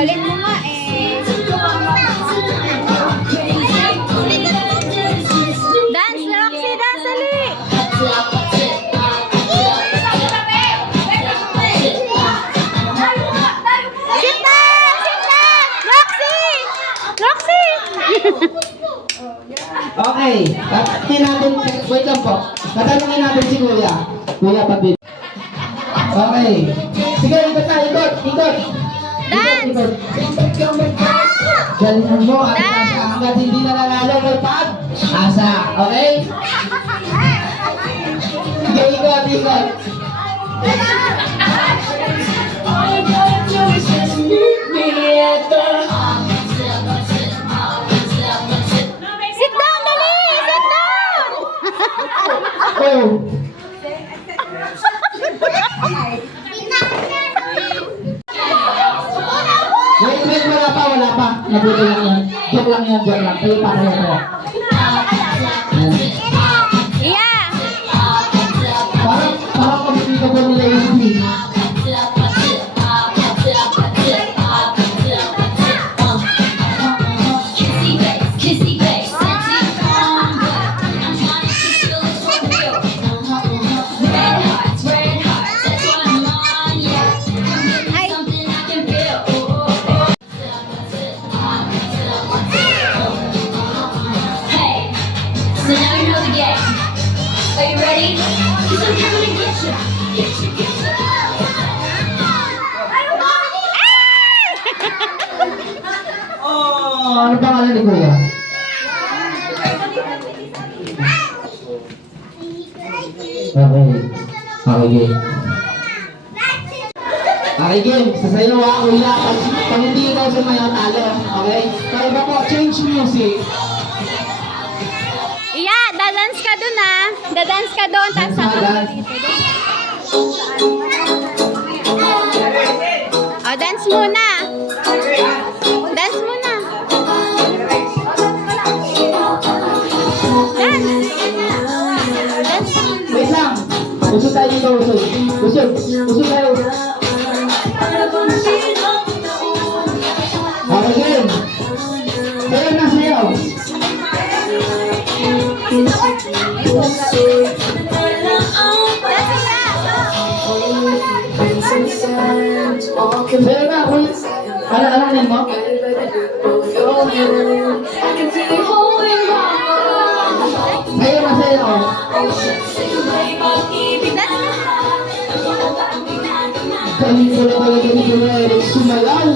Balik mo nga eh. Dance, Roxy, dance ulit. Sit down! Sit down! Roxy! Roxy! Okay. Tatanungin natin, wait lang po. Tatanungin natin si Kuya. Kuya, pabib. Okay. Sige, ikot na, ikot, ikot. Dance! Galingan mo at asa hanggat hindi na nanalo may pag-asa. Okay? Sige, ikot, ikot. Sit down, dali! Sit down! Oh. Wait, wala pa. Nabuti lang yan. Joke lang yan. Kayo pa, kayo po. Yeah! Parang kami ko ba nila yung hindi. Kissy face, sexy bomb, I'm trying to feel it for real. Red hearts, that's what I'm on, yeah. Something I can feel. Hey, so now you know the game. Are you ready? 'Cause I'm coming to get you. Get you, get you. Oh, ano pangalan ni Kuya? Okay, game. Sasayaw ako Kuya. Pag hindi ikaw sumayaw, talo. Okay? Kaya ba po, change music. Yeah, dadance ka dun ah. Dadance ka doon. Tapos Dance, sama dance. Oh, dance muna. Dance muna. Dance. Dance. Wait lang. Usod tayo dito, usod. Usod tayo. Okay, game. Sayaw na, sayaw. Sayaw na, Kuya. Ano name mo? Sayaw na, sayaw. Kami ko na talaga ni Kuya Eric sumayaw.